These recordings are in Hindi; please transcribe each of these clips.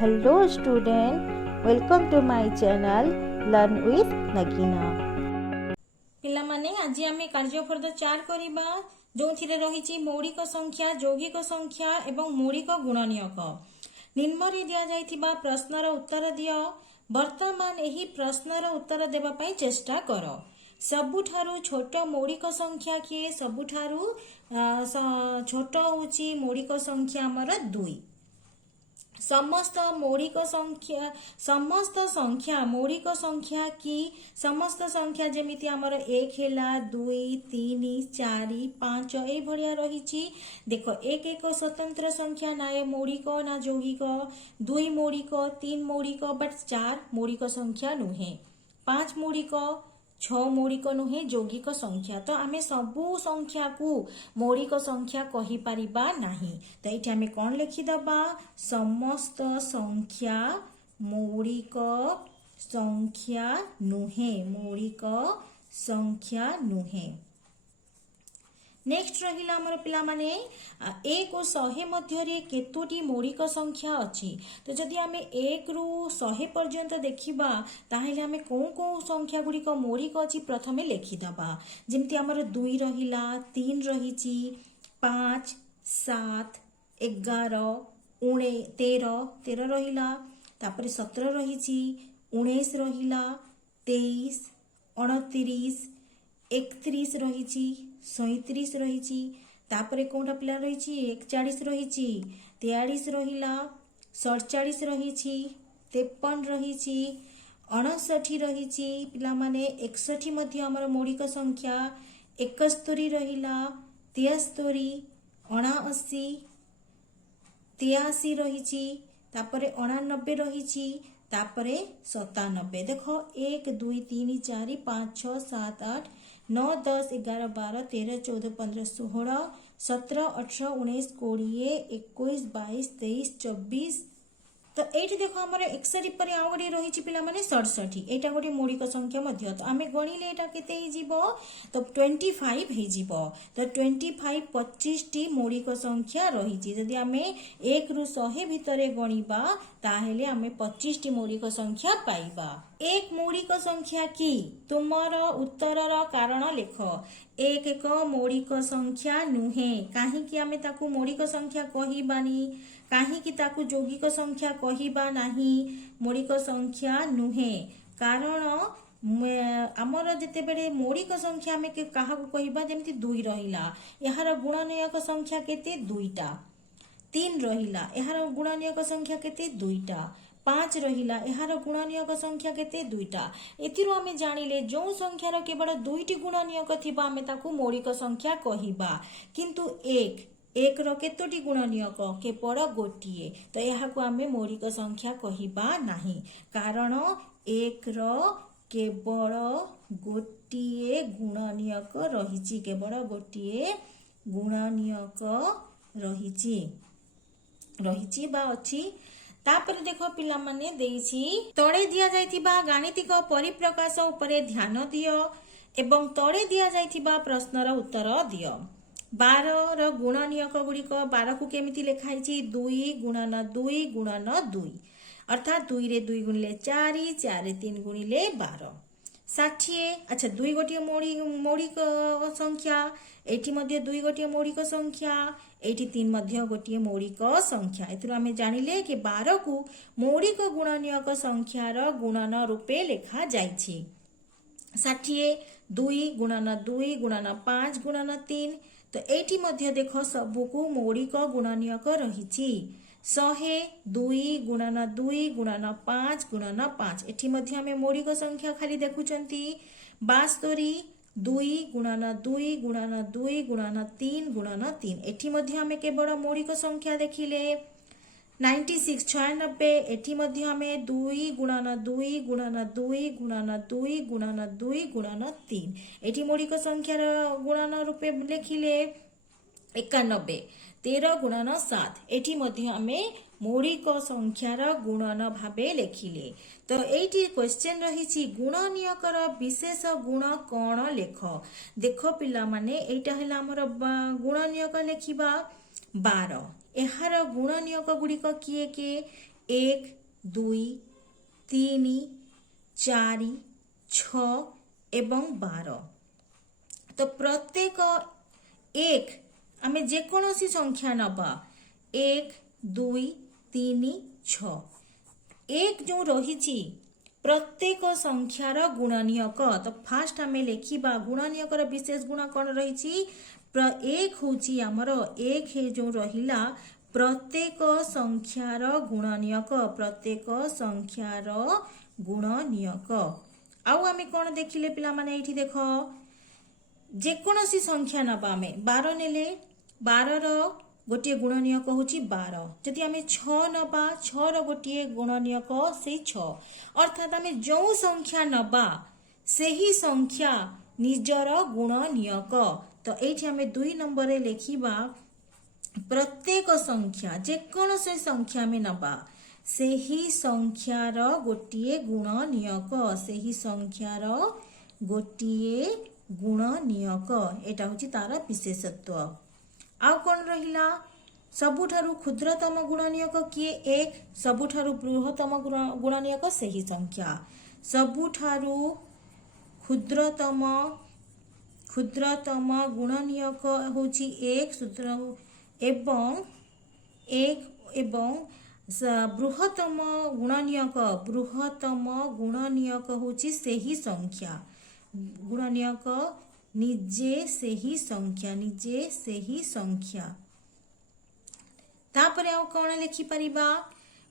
Hello student, welcome to my channel Learn with Nagina. पिलामाने आज आम कार्यफर्द 4 करिबा जोथिरे रहिछि मौलिक संख्या, यौगिक संख्या एवं मौलिक गुणनीयक। निम्नरे दिया जाइथिबा प्रश्नर उत्तर दियो। वर्तमान एही प्रश्नर उत्तर देबा पई चेष्टा करो। सबुठारु छोट मौलिक संख्या किए? सबुठारु छोट होछि मौलिक संख्या हमर 2। समस्त संख्या मौलिक संख्या की समस्त संख्या जेमिति हमर 1 हैला 2 3 4 5 ए भलिया रहिछि। देखो एक एक स्वतंत्र संख्या ना मौलिक ना यौगिक, 2 मौलिक 3 मौलिक बट 4 मौलिक संख्या नुहे, 5 मौलिक 6 मौलिक नुहे यौगिक संख्या। तो आमे सबु संख्या को मौलिक संख्या कहि परिबा नाही। तो एठी आमे कोन लिखि दबा? समस्त संख्या मौलिक संख्या नुहे, मौलिक संख्या नुहे। नेक्स्ट रहिला हमर पिला माने 1 और 100 मध्यरे केतोटी मौलिक संख्या अछि? तो जदि आमे 1 रु 100 पर्यंत देखिबा ताहेले आमे को संख्या गुडी को मौलिक अछि प्रथमे लिखि दबा। जेमति हमर 2 रहिला, 3 रहिछि, 5 7 11 13 रहिला, तापरे 17 रहिछि, 19 रहिला, 23 29 31 रहिछि, 37 रहिछि, तापरे कोंटा पिला रहिछि 41 रहिछि, 43 रहिला, 47 रहिछि, 53 रहिछि, 59 रहिछि। पिला माने 61 मध्ये हमर मौलिक संख्या, 71 रहिला, 73 79 83 रहिछि, तापरे 89 रहिछि, तापरे 97। देखो 1 2 3 4 5 6 7 8 9 10 11 12 13 14 15 16 17 18 19 20 21 22 23 24। तो एठी देखो हमर 61 पर आउ गडी रहिछि पिला माने 67। एटा गोटे मौलिक संख्या मध्य। तो आमे गणिले एटा केते हि जिवो? तो 25 हि जिवो। तो 25 25 टी मौलिक संख्या रहिछि। जदि आमे 1 रु 100 भितरे गणिबा ताहेले आमे 25 टी मौलिक संख्या पाइबा। एक मौलिक संख्या की? तुमर उत्तरर कारण लेख। एक मौलिक संख्या नुहे। काहे कि आमे ताकू मौलिक संख्या कहिबानी? काहे कि ताकू यौगिक संख्या कहिबा नाही? मौलिक संख्या नुहे कारण आमर जेते बेले मौलिक संख्या आमे काहाकू कहिबा? जेमति 2 रहिला, एहार गुणनीयक संख्या केते? 2टा। 3 रहिला, एहार गुणनीयक संख्या केते? 2टा। 5 रहिला, एहार गुणनीयक संख्या केते? 2टा। एथिरो आमे जानिले जो संख्यार केवल 2टी गुणनीयक थिबा आमे ताकू मौलिक संख्या कहिबा। किंतु एक रो केतोटी गुणनीयक? केवल गोटिए। तो एहाकू आमे मौलिक संख्या कहिबा नाही कारण 1 रो केवल गोटिए गुणनीयक रहिछि, केवल गोटिए गुणनीयक रहिछि बा अछि। तापर देखो पिला माने देइछि तळे दिया जाइथिबा गाणितिक परिप्रकाश उपरे ध्यान दियो एवं तळे दिया जाइथिबा प्रश्नर उत्तर दियो। 12 रो गुणनीयक गुडिक 12 को केमिति लेखाइछि? 2 गुणन 2 गुणन 2 अर्थात 2 रे 2 गुणिले 4 4 रे 3 गुणिले 12। 60 अच्छा 2 गोटिए मौलिक संख्या, एठी मध्ये 2 गोटिए मौलिक संख्या, एठी 3 मध्ये गोटिए मौलिक संख्या। एथिरो आमे जानिले कि 12 को मौलिक गुणनीयक संख्यार गुणन रूपे लेखा जाइछि। 60 2 गुणन 2 गुणन 5 गुणन 3। तो एठी मध्ये देखो सबुकू मौलिक गुणनीयक रहिछि। 100 2 गुणन 2 गुणन 5 गुणन 5। एठी मध्ये आमे मौलिक संख्या खाली देखुचंती। 72 2 गुणन 2 गुणन 2 गुणन 3 गुणन 3। एठी मध्ये आमे केवल मौलिक संख्या देखिले। 96 96 एठी मध्ये आमे 2 गुणन 2 गुणन 2 गुणन 2 गुणन 2 गुणन 3। एठी मौलिक संख्यार गुणन रूपे लेखिले। 91 13 गुणन 7। एठी मध्ये आमे मौलिक संख्यार गुणन भाबे लेखिले। तो एठी क्वेश्चन रहिछि गुणनीयकर विशेष गुण कोन लेख। देखो पिला माने एटा हला हमर गुणनीयक लेखिबा 12। एहार गुणनीयक गुड़िक किए किए 1 2 3 4 6 एवं 12। तो प्रत्येक एक आमे जेकोसी संख्या नबा 1 2 3 6 एक जो रही प्रत्येक संख्यार गुणनीयक। तो फास्ट आमे लेखिबा गुणनीयकर विशेष गुण कौन रही एक होची आमर एक है जो रहिला प्रत्येक संख्यार गुणनीयक प्रत्येक संख्यार गुणनीयक। आउ आमे कौन देखिले पिला माने एठी देखो जेकोसी संख्या नबा आमे 12 नेले 12 रो गोटे गुणनीयक होची 12। जदि आमे 6 नबा 6 रो गोटे गुणनीयक से 6 अर्थात आमे जो संख्या नबा सेही संख्या निजर गुणनीयक। तो एठी आमे 2 नंबर रे लेखिबा प्रत्येक संख्या जेकोसी संख्या में नबा सेही संख्यार गोटे गुणनीयक सेही संख्यार गोटे गुणनीयक एटा होची तार विशेषत्व। आउ कौन रहिला सबुठारु क्षुद्रतम गुणनीयक किए 1 सबुठारु बृहत्तम गुणनीयक सेही संख्या सबुठारु क्षुद्रतम गुणनीयक होची 1 सूत्र एवं बृहत्तम गुणनीयक होची सेही संख्या गुणनीयक निजे सेही संख्या। तापरे आउ कौन लिखि परिबा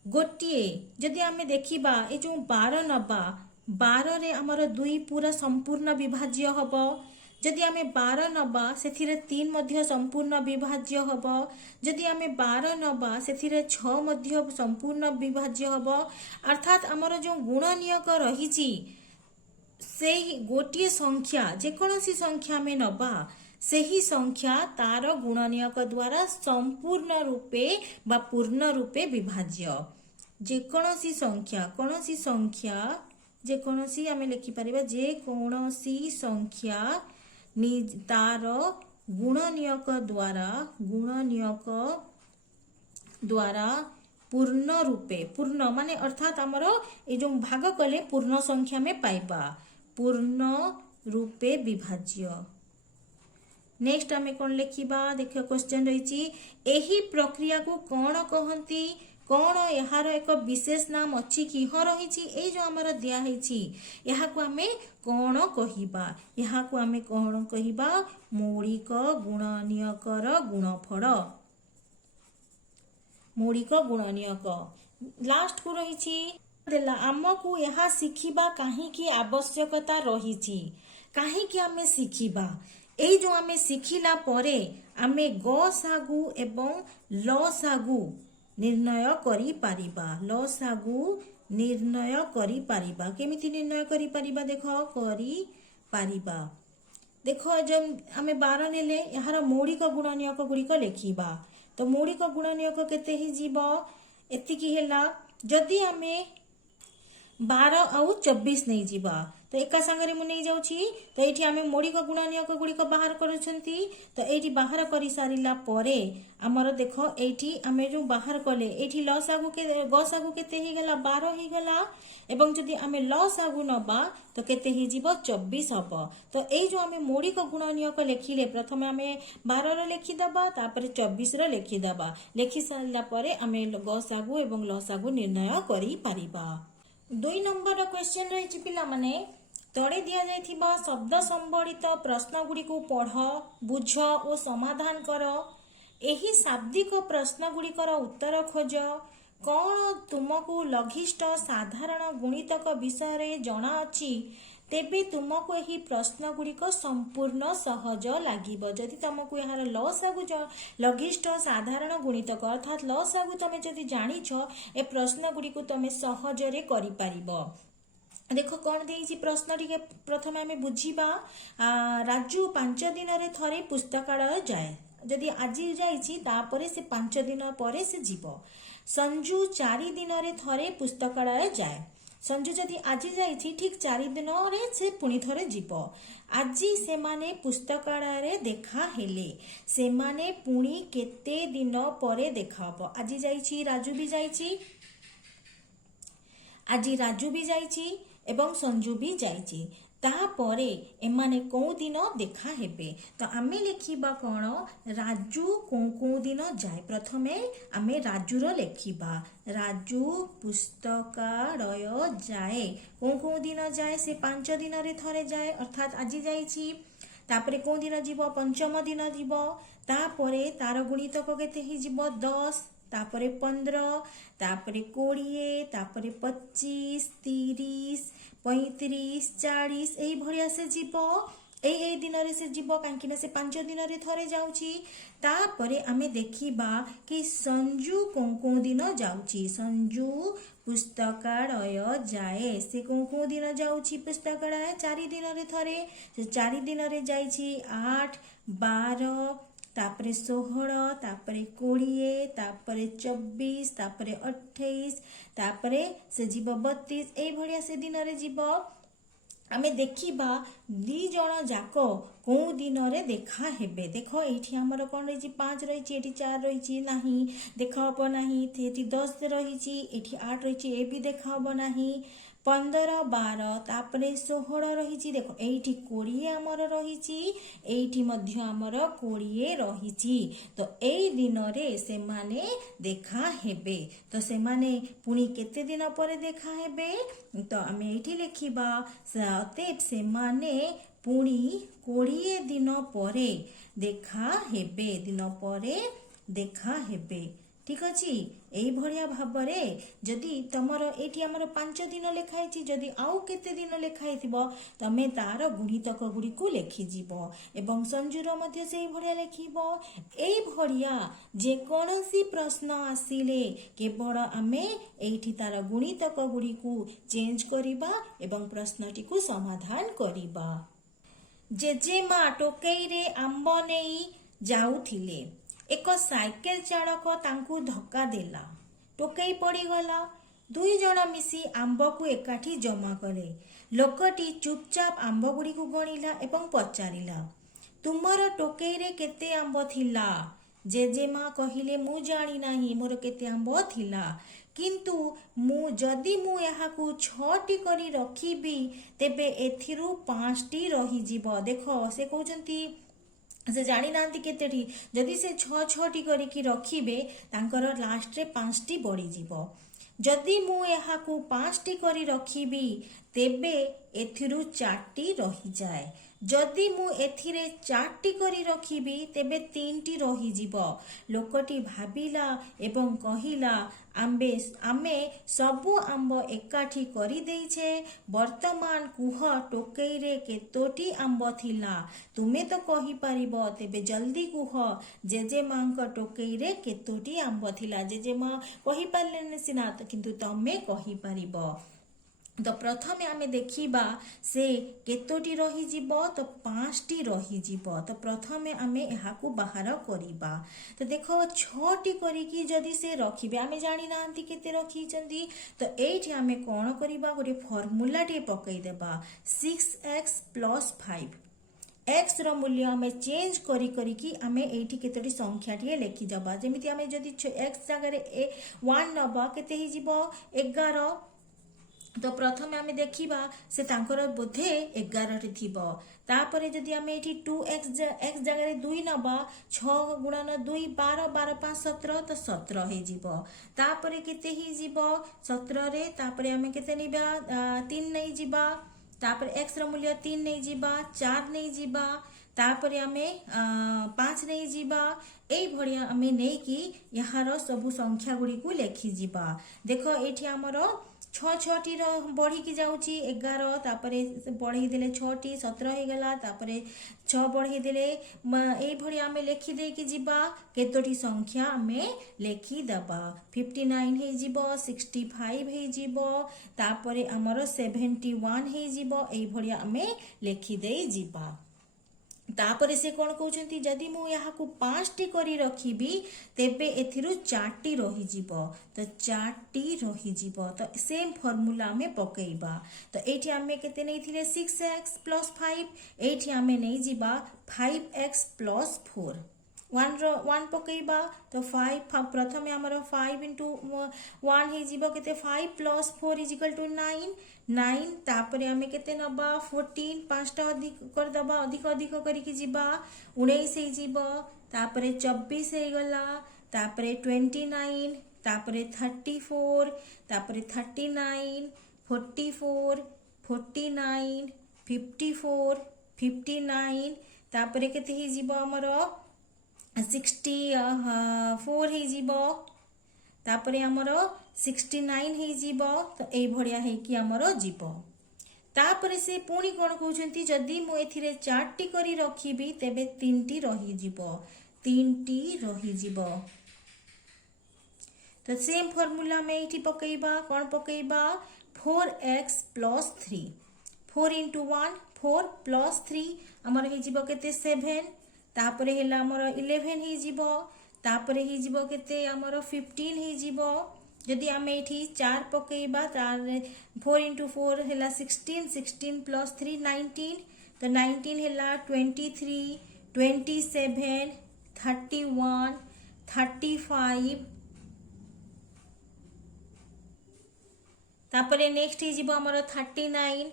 गोटिए जदि आमे देखिबा ए जो 12 नबा 12 रे हमर 2 पूरा संपूर्ण विभाज्य हबो। जदि आमे 12 नबा सेथिरे 3 मध्य संपूर्ण विभाज्य हबो। जदि आमे 12 नबा सेथिरे 6 मध्य संपूर्ण विभाज्य हबो। अर्थात हमर जो गुणनीयक रहिची से गोटे संख्या जेकोसी संख्या में नबा सेही संख्या तार गुणनीयक द्वारा संपूर्ण रूपे बा पूर्ण रूपे विभाज्य। जेकोसी संख्या जेकोसी आमे लिखि परिबा जेकोसी संख्या तार गुणनीयक द्वारा पूर्ण रूपे पूर्ण माने अर्थात हमर ए जो भाग कले पूर्ण संख्या में पाइबा पूर्ण रूपे विभाज्य। नेक्स्ट आमे कौन लिखिबा देखियो क्वेश्चन रही एही प्रक्रिया को कौन कहंती कौन यार एक विशेष नाम अच्छी कि हाँ रही ए जो आमर दिया यहाँ को आमे कौन कहिबा यहाँ को आमे कौन कहिबा मौलिक गुणनीयकर गुणफल मौलिक गुणनीयक। लास्ट को रही देला आमको यह शिखिबा काहीकि आवश्यकता रही काहीकि आमे शिखिबा एई जो आमे शिखिला परे आमे गसागु एवं लसागु निर्णय करि पारिबा केमिति निर्णय करि पारिबा देखो करि पारिबा। देखो जब आमे 12 नेले यार मौलिक गुणनीयक गुड़िक लेखिबा तो मौलिक गुणनीयक केते ही जीवो एतिकी हेला जदि आमे 12 आउ 24 नहीं जीवा तो एका संगरे मु नहीं जाउछी तो एठी आमे मौलिक गुणनीयक गुड़िक बाहर करूछंती तो एठी बाहर करि सारिला परे हमर देखो एठी आमे जो बाहर कले एठी लसागु के गसागु केते ही गेला 12 ही गेला एवं जदि आमे लसागु नबा तो केते ही जीवो 24 हबो। तो एई जो आमे मौलिक गुणनीयक लेखिले प्रथमे आमे 12 रो लेखि दबा तापर 24 रो लेखि दबा लेखि सारिला परे आमे गसागु एवं लसागु निर्णय करि पारिबा। 2 नंबर क्वेश्चन रही पिला माने तड़े दिया जाइथिबा शब्द संबलित प्रश्न गुड़ी को पढ़ बुझ और समाधान कर एही शाब्दिक प्रश्न गुड़िकर उत्तर खोज कौन तुमको लघिष्ठ साधारण गुणितक विषय रे जଣା अछि तेबे तुमको एही प्रश्न गुड़िक संपूर्ण सहज लागिबो। जदि तुमको यार लसागु लघिष्ठ साधारण गुणितक अर्थात लसागु तमे जदि जानिछ ए प्रश्न गुड़िक तमे सहजरे करि पारिबो। देखो कौन देइछि प्रश्न टिके प्रथमे आमे बुझिबा राजू 5 दिन रे थरे पुस्तकालय जाए जदि आज जाइछि तापरे से 5 दिन परे से जीवो। संजू 4 दिन रे थरे पुस्तकालय जाए संजू जदि आज जाइछि ठीक 4 दिन रे से पुणी थरे जीवो। आज से माने पुस्तकालय रे देखा हेले से माने पुणी केते दिन परे देखा हबो। आज जाइछि राजू भी जाइछि ଆଜି ରାଜୁ ବି ଯାଇଛି ଏବଂ ସଞ୍ଜୁ ବି ଯାଇଛି। ତାପରେ ଏମାନେ କୋଉ ଦିନ ଦେଖା ହେବେ? ତ ଆମେ ଲେଖିବା କ'ଣ? ରାଜୁ କୋଉ ଦିନ ଯାଏ। ପ୍ରଥମେ ଆମେ ରାଜୁର ଲେଖିବା। ରାଜୁ ପୁସ୍ତକାଳୟ ଯାଏ। କୋଉ ଦିନ ଯାଏ? ସେ 5 ଦିନରେ ଥରେ ଯାଏ, ଅର୍ଥାତ୍ ଆଜି ଯାଇଛି। ତାପରେ କୋଉ ଦିନ ଯିବ? ପଞ୍ଚମ ଦିନ ଯିବ। ତାପରେ ତାର ଗୁଣିତକ କେତେ ହେଇଯିବ? 10, ତାପରେ 15, ତାପରେ 20, ତାପରେ 25, 30, 35, 40 ଏଇଭଳିଆ ସେ ଯିବ। ଏଇ ଦିନରେ ସେ ଯିବ, କାହିଁକି ନା ସେ 5 ଦିନରେ ଥରେ ଯାଉଛି। ତାପରେ ଆମେ ଦେଖିବା କି ସଞ୍ଜୁ କୋଉ ଦିନ ଯାଉଛି। ସଞ୍ଜୁ ପୁସ୍ତକାଳୟ ଯାଏ। ସେ କୋଉ ଦିନ ଯାଉଛି ପୁସ୍ତକାଳୟ? 4 ଦିନରେ ଥରେ। ସେ 4 ଦିନରେ ଯାଇଛି। 8, 12, ତାପରେ 16, ତାପରେ 20, ତାପରେ 24, ତାପରେ 28, ତାପରେ ସେ ଯିବ 32। ଏଇଭଳିଆ ସେ ଦିନରେ ଯିବ। ଆମେ ଦେଖିବା 2 ଜଣ ଯାକ କୋଉ ଦିନରେ ଦେଖା ହେବେ। ଦେଖ ଏଇଠି ଆମର କ'ଣ ରହିଛି? 5 ରହିଛି, ଏଠି 4 ରହିଛି, ନାହିଁ ଦେଖା ହବ ନାହିଁ। ଏଠି 10 ରହିଛି, ଏଠି 8 ରହିଛି, ଏ ବି ଦେଖା ହବ ନାହିଁ। 15, 12, ତାପରେ 16 ରହିଛି। ଦେଖ ଏଇଠି 20 ଆମର ରହିଛି, ଏଇଠି ମଧ୍ୟ ଆମର 20 ରହିଛି। ତ ଏଇ ଦିନରେ ସେମାନେ ଦେଖା ହେବେ। ତ ସେମାନେ ପୁଣି କେତେ ଦିନ ପରେ ଦେଖା ହେବେ? ତ ଆମେ ଏଇଠି ଲେଖିବା ସେମାନେ ପୁଣି 20 ଦିନ ପରେ ଦେଖା ହେବେ। ଦିନ ପରେ ଦେଖା ହେବେ। ଠିକ ଅଛି। ଏଇଭଳିଆ ଭାବରେ ଯଦି ତମର ଏଇଠି ଆମର 5 ଦିନ ଲେଖା ହେଇଛି, ଯଦି ଆଉ କେତେ ଦିନ ଲେଖା ହେଇଥିବ ତମେ ତାର ଗୁଣିତକ ଗୁଡ଼ିକୁ ଲେଖିଯିବ ଏବଂ ସଞ୍ଜୁର ମଧ୍ୟ ସେଇଭଳିଆ ଲେଖିବ। ଏଇଭଳିଆ ଯେକୌଣସି ପ୍ରଶ୍ନ ଆସିଲେ କେବଳ ଆମେ ଏଇଠି ତାର ଗୁଣିତକ ଗୁଡ଼ିକୁ ଚେଞ୍ଜ କରିବା ଏବଂ ପ୍ରଶ୍ନଟିକୁ ସମାଧାନ କରିବା। ଜେଜେମା ଟୋକେଇରେ ଆମ୍ବ ନେଇ ଯାଉଥିଲେ। ଏକ ସାଇକେଲ ଚାଳକ ତାଙ୍କୁ ଧକ୍କା ଦେଲା। ଟୋକେଇ ପଡ଼ିଗଲା। 2 ଜଣ ମିଶି ଆମ୍ବକୁ ଏକାଠି ଜମା କଲେ। ଲୋକଟି ଚୁପଚାପ ଆମ୍ବ ଗୁଡ଼ିକୁ ଗଣିଲା ଏବଂ ପଚାରିଲା, ତୁମର ଟୋକେଇରେ କେତେ ଆମ୍ବ ଥିଲା? ଜେଜେମା କହିଲେ, ମୁଁ ଜାଣି ନାହିଁ ମୋର କେତେ ଆମ୍ବ ଥିଲା, କିନ୍ତୁ ଯଦି ମୁଁ ଏହାକୁ 6ଟି କରି ରଖିବି ତେବେ ଏଥିରୁ 5ଟି ରହିଯିବ। ଦେଖ ସେ କହୁଛନ୍ତି ସେ ଜାଣିନାହାନ୍ତି କେତେଟି। ଯଦି ସେ 6ଟି କରିକି ରଖିବେ ତାଙ୍କର ଲାଷ୍ଟରେ 5ଟି ବଢ଼ିଯିବ। ଯଦି ମୁଁ ଏହାକୁ 5ଟି କରି ରଖିବି ତେବେ ଏଥିରୁ 4ଟି ରହିଯାଏ। ଯଦି ମୁଁ ଏଥିରେ 4ଟି କରି ରଖିବି ତେବେ 3ଟି ରହିଯିବ। ଲୋକଟି ଭାବିଲା ଏବଂ କହିଲା, ଆମେ ସବୁ ଆମ୍ବ ଏକାଠି କରିଦେଇଛେ। ବର୍ତ୍ତମାନ କୁହ ଟୋକେଇରେ କେତୋଟି ଆମ୍ବ ଥିଲା? ତୁମେ ତ କହିପାରିବ, ତେବେ ଜଲ୍ଦି କୁହ ଜେଜେମାଙ୍କ ଟୋକେଇରେ କେତୋଟି ଆମ୍ବ ଥିଲା? ଜେଜେମା କହିପାରିଲେନି ସିନା, କିନ୍ତୁ ତମେ କହିପାରିବ। ତ ପ୍ରଥମେ ଆମେ ଦେଖିବା ସେ କେତୋଟି ରହିଯିବ? ତ 5ଟି ରହିଯିବ। ତ ପ୍ରଥମେ ଆମେ ଏହାକୁ ବାହାର କରିବା। ତ ଦେଖ 6ଟି କରିକି ଯଦି ସେ ରଖିବେ, ଆମେ ଜାଣିନାହାନ୍ତି କେତେ ରଖିଛନ୍ତି, ତ ଏଇଠି ଆମେ କ'ଣ କରିବା? ଗୋଟେ ଫର୍ମୁଲାଟିଏ ପକେଇଦେବା। 6x + 5। x ର ମୂଲ୍ୟ ଆମେ ଚେଞ୍ଜ କରିକି ଆମେ ଏଇଠି କେତୋଟି ସଂଖ୍ୟାଟିଏ ଲେଖିଦେବା। ଯେମିତି ଆମେ ଯଦି x ଜାଗାରେ 1 ନେବା କେତେ ହେଇଯିବ? 11। ତ ପ୍ରଥମେ ଆମେ ଦେଖିବା ସେ ତାଙ୍କର ବୋଧେ 11ଟି ଥିବ। ତାପରେ ଯଦି ଆମେ ଏଠି 2x ଜାଗାରେ 2 ନେବା, 6 × 2 12, 12 × 5 17, ତ 17 ହେଇଯିବ। ତାପରେ କେତେ ହେଇଯିବ? 17ରେ ତାପରେ ଆମେ କେତେ ନେବା? 3 ନେଇଯିବା। ତାପରେ x ର ମୂଲ୍ୟ 3 ନେଇଯିବା, 4 ନେଇଯିବା, ତାପରେ ଆମେ 5 ନେଇଯିବା। ଏଇଭଳିଆ ଆମେ ନେଇକି ଏହାର ସବୁ ସଂଖ୍ୟା ଗୁଡ଼ିକୁ ଲେଖିଯିବା। ଦେଖ ଏଇଠି ଆମର 6ଟି ବଢ଼ିକି ଯାଉଛି। 11, ତାପରେ ବଢ଼େଇ ଦେଲେ 6ଟି, 17 ହେଇଗଲା। ତାପରେ 6 ବଢ଼େଇ ଦେଲେ ଏଇଭଳି ଆମେ ଲେଖିଦେଇକି ଯିବା। କେତୋଟି ସଂଖ୍ୟା ଆମେ ଲେଖିଦେବା। 59 ହେଇଯିବ, 65 ହେଇଯିବ, ତାପରେ ଆମର 71 ହେଇଯିବ। ଏଇଭଳିଆ ଆମେ ଲେଖିଦେଇ ଯିବା। ତାପରେ ସେ କ'ଣ କହୁଛନ୍ତି? ଯଦି ମୁଁ ଏହାକୁ 5ଟି କରି ରଖିବି ତେବେ ଏଥିରୁ 4ଟି ରହିଯିବ। ତ 4ଟି ରହିଯିବ। ତ ସେମ୍ ଫର୍ମୁଲା ଆମେ ପକେଇବା। ତ ଏଇଠି ଆମେ କେତେ ନେଇଥିଲେ? 6x + 5। ଏଇଠି ଆମେ ନେଇଯିବା 5x + 4। वन पकेबा तो 5 प्रथमे आमर 5 इंटू 1 हे जीवो केते 5 प्लस 4 इज इक्वल टू 9 9 तापरे आमे केते नबा 14 पांचटा अधिक कर दबा अधिक करिकी जीवा 19 हे जीवो तापरे 24 हे गला तापरे 29 तापरे 34 तापरे 39 44 49 54 59 तापरे केते हे जीवो हमर 64 हे जीवो तापरे हमर 69 हे जीवो तो एई भड़िया हे कि हमर जीवो तापरे से पुणी कोन कहउछंती जदी मु एथिरे 4टी करी रखिबी तेबे 3टी रही जीवो 3टी रही जीवो तो सेम फार्मूला में एठी पकेबा कोन पकेबा 4x + 3 4 into 1 4 plus 3 हमर हे जीवो केते 7 तापरे हेला हमर 11 हे जीवो तापरे हे जीवो केते हमर 15 हे जीवो जदि आमे एठी 4 पकेबा तार 4 into 4 हेला 16 16 plus 3 19 तो 19 हेला 23 27 31 35 तापरे नेक्स्ट हे जीवो हमर 39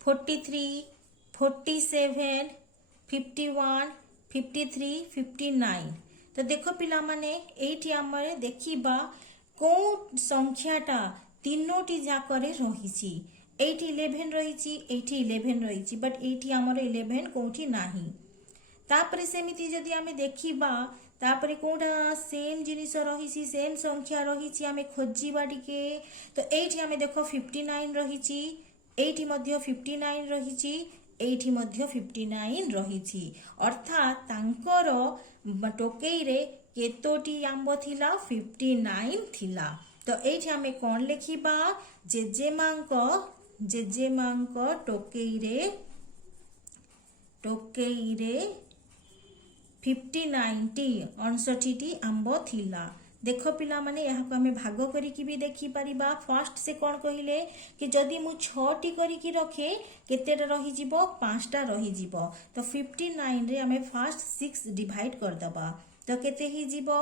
43 47 51 53 59 तो देखो पिला माने एठी हमरे देखिबा को संख्याटा तीनोटी जाकरे रहिछि एठी 11 रहिछि एठी 11 रहिछि बट एठी हमर 11 कोठी नाही तापरे सेमिति जदि आमे देखिबा तापरे कोडा सेम जिनिस रहिछि सेम संख्या रहिछि आमे खोजिबा टिके तो एठी आमे देखो 59 रहिछि एठी मध्ये 59 रहिछि एठी मध्ये 59 रहिछि अर्थात तांकर टोकेई रे केतोटी आंब थिला 59 थिला तो एठी आमे कोन लेखिबा जेजेमांक टोकेई रे 59 टी 59 टी आंब थिला देख पिला माने यहाँ को हमें भाग करिकी भी देखि परिबा फर्स्ट से कौन कहिले कि जदि मु 6टी करिकी रखे केतेटा रही जीवो 5टा रही जीवो तो 59 रे हमें फर्स्ट 6 डिवाइड कर दबा तो केते ही जीवो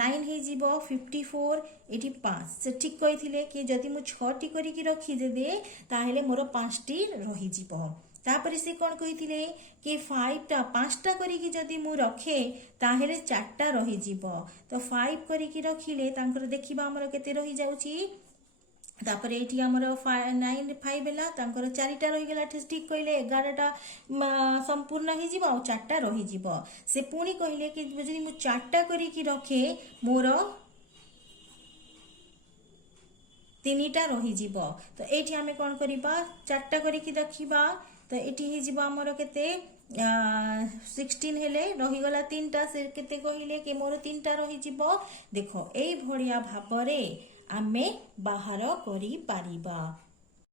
9 ही जीवो 54 एटी 5 से ठीक कहिथिले कि जदि मु 6टी करिकी रखी देबे ताहेले मोर 5टी रही जीवो तापरे से कौन कहिथिले कि 5टा करिकी जदि मु रखे ताहेले 4टा रही जीवो तो 5 करिकी रखिले तांकर देखिबा हमर केते रही जाउची तापरे एठी हमर 9 5 बेला तांकर 4टा रही गेला ठीक कहिले 11टा संपूर्ण ही जीवो 4टा रही जीवो से पुणी कहिले कि जदि मु 4टा करिकी रखे मोर 3टा रही जीवो तो एठी हमें कौन करिबा 4टा करिकी देखिबा तो एठी ही जीवो हमर केते 16 हेले रही गला 3टा से केते कहिले कि मोर 3टा रही जीवो देखो एई भड़िया भाबरे आमे बाहर करी पारिबा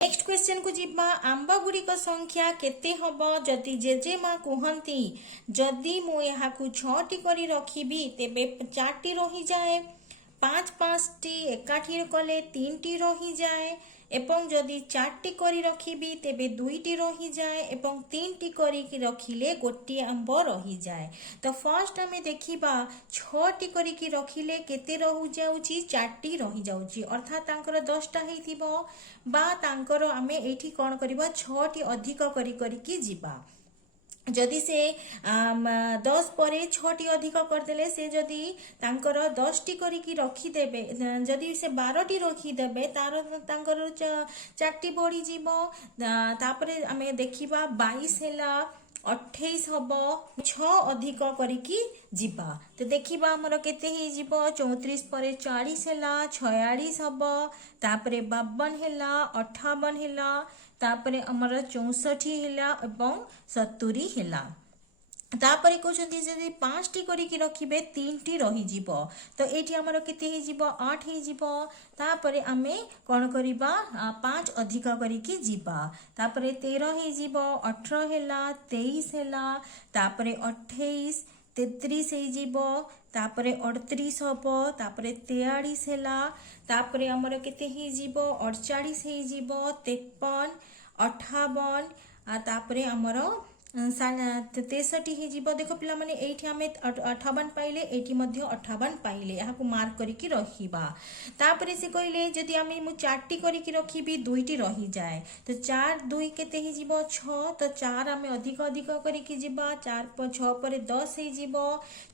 नेक्स्ट क्वेश्चन को जीवा आंब गुड़िक संख्या केते हबो जदि जेजेमा कहंती जदि मु यहाँ को 6टी करी रखिबी तेबे 4टी रही जाए 5टी एकाठी कले 3टी रही जाए एवं जदि 4टी करी रखिबी तेबे 2टी रही जाए एवं 3टी करी रखिले गोटी आंब रही जाए तो फर्स्ट हमें देखिबा 6टी करी रखिले केते रहू जाउची 4टी रही जाउची अर्थात तांकर 10टा हेथिबो बा तांकर हमें एठी कोन करबा 6टी अधिक करी जीवा जदि से 10 परे 6टी अधिक करदेले से जदि तांकर 10टी करिकी रखी देबे जदि से 12टी रखी देबे तार तांकर 4टी बढ़ी जीवो तापरे हमें देखिबा 22 हेला 28 हबो 6 अधिक करिकी जीवा तो देखिबा हमर केते ही जीवो 34 परे 40 हेला 46 हबो तापरे 52 हेला 58 हेला तापरे हमर 64 हेला एवं 70 हेला तापरे कहउछंती जदि 5टी करिकी रखिबे 3टी रही जीवो तो एठी हमर केते ही जीवो 8 ही जीवो तापरे आमे कोन करिबा 5 अधिक करिकी जीवा तापरे 13 ही जीवो 18 हेला 23 हेला तापरे 28 33 ही जीवो तापरे 38 हबो तापरे 43 हेला तापरे हमर केते ही जीवो 48 ही जीवो 53 58 तापरे हमर 63 हो देख पिला माने एठी हमें 58 पाइले एठी मध्य 58 पाइले यहाँ मार्क करके रखिबा तापरे से कहले जदि आमे मु 4टी करके रखिबी 2टी रही जाए तो 4 2 केते ही जीवो 6 तो 4 आमे अधिक अधिक करके जीवा 4 6 पर 10 ही जीवो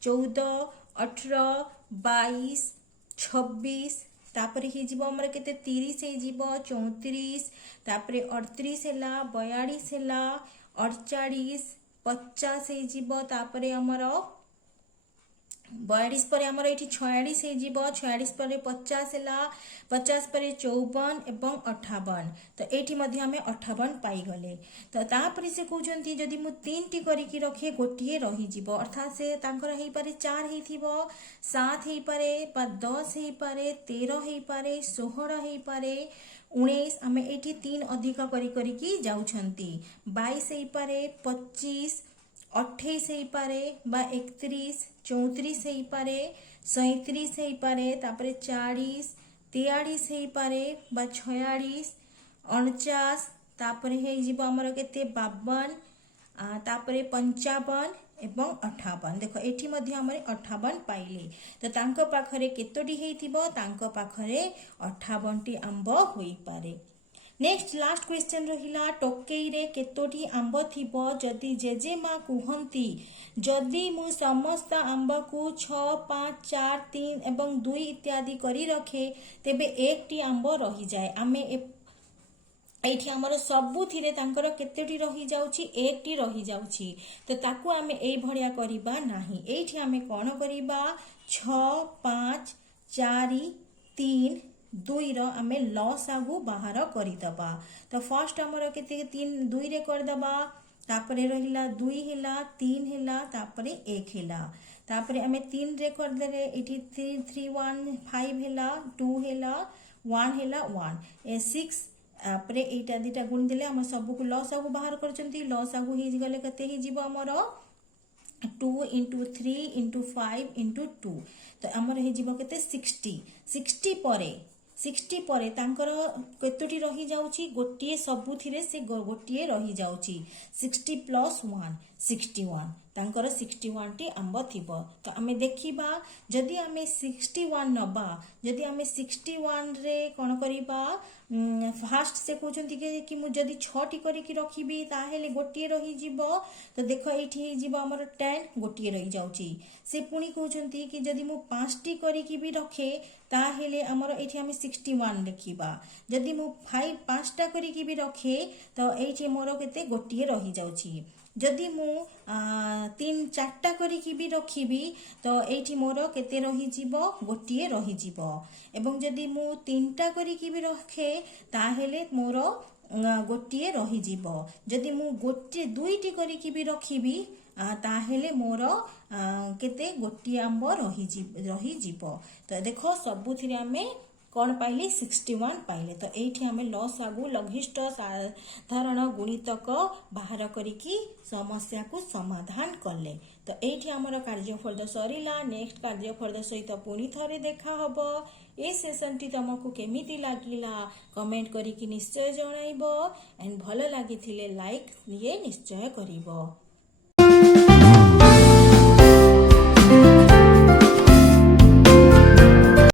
14 18 22 26 तापरे ही जीवो हमर केते 30 ही जीवो 34 तापरे 38 हैला 42 हैला 48 50 ही जीवो तापरे हमर 42 पर हमर एठी 46 ही जीवो 46 पर 50 हैला 50 पर 54 एवं 58 तो एठी मध्ये हमें 58 पाई गले तो तापरे से कहउचंती जदि मु 3टी करिकि रखे गोटिए रही जीवो अर्थात से तांकर हेई पारे 4 हेई थिबो 7 हेई पारे बा 10 हेई पारे 13 हेई पारे 16 हेई पारे 19 आमे एठी 3 अधिक करिकि जाउछंती 22 हेई पारे 25 28 हेई पारे बा 31 34 हेई पारे 37 हेई पारे तापरे 40 43 हेई पारे बा 46 49 तापरे हेई जीवो हमर केते 52 तापरे 55 एवं 58 देखो एठी मध्ये हमरे 58 पाइले तो तांको पाखरे केतोटी हेइथिबो तांको पाखरे 58 टी आंब होई पारे। नेक्स्ट लास्ट क्वेश्चन रहिला टोकेई रे केतोटी आंब थिबो जदि जेजेमा कुहंती जदि मु समस्त आंब को 6 5 4 3 एवं 2 इत्यादि करी रखे तेबे एकटी आंब रही जाए आमे एठी हमर सबुथिरे तांकर केतेटी रही जाउची एकटी रही जाउची तो ताकू आमे एई भड़िया करिबा नाही एठी आमे कोन करिबा 6 5 4 3 2 रो आमे लसागु बाहर करि दबा तो फर्स्ट हमर केते 3 2 रे कर दबा तापरे रहिला 2 हैला 3 हैला तापरे 1 हैला तापरे आमे 3 रे कर देले एठी 3 3 1 5 हैला 2 हैला 1 हैला 1 ए 6 आपरे एटा दिटा गुण देले हम सब को लसागु बाहर करचंती लसागु ही गले कते ही जीवो हमर 2 into 3 into 5 into 2 तो हमर ही जीवो केते 60 परे तांकर केतोटी रही जाउची गोटिए सबुथिरे से गोटिए रही जाउची 60 plus 1 61 तांकर 61 टी आंब थिबो तो आमे देखिबा जदि आमे 61 नबा जदि आमे 61 रे कोन करिबा फास्ट से कहउचंती कि मु जदि 6 टी करी कि रखिबी ताहेले गोटिए रही जीवो तो देखो एठी जीवो हमर 10 गोटिए रही जाउची से पुनी कहउचंती कि जदि मु 5 टी करी कि भी रखे ताहेले हमर एठी आमे 61 लिखिबा जदि मु 5 टा करी कि भी रखे तो एठी मोर केते गोटिए रही जाउची जदि मु 3 4 टा करी कि भी रखिबी तो एठी मोर केते रही जीवो गोटिए रही जीवो एवं जदि मु 3 टा करी कि भी रखे ताहेले मोर गोटिए रही जीवो जदि मु गोटे 2टी करी कि भी रखिबी ताहेले मोर केते गोटिए आंब रही जीवो तो देखो सबुथिरे आमे कौन पाइले 61 पाइले तो एठी हमें लसागु लघिष्ठ साधारण गुणितक बाहर करिकी समस्या को समाधान कले तो एठी हमर कार्यफल सरीला नेक्स्ट कार्यफल सहित पुणी थरे देखा हबो ए सेशन टी तुमको केमिति लागिला कमेंट करिकी निश्चय जणाइबो एंड भलो लागिथिले लाइक निश्चय करिबो।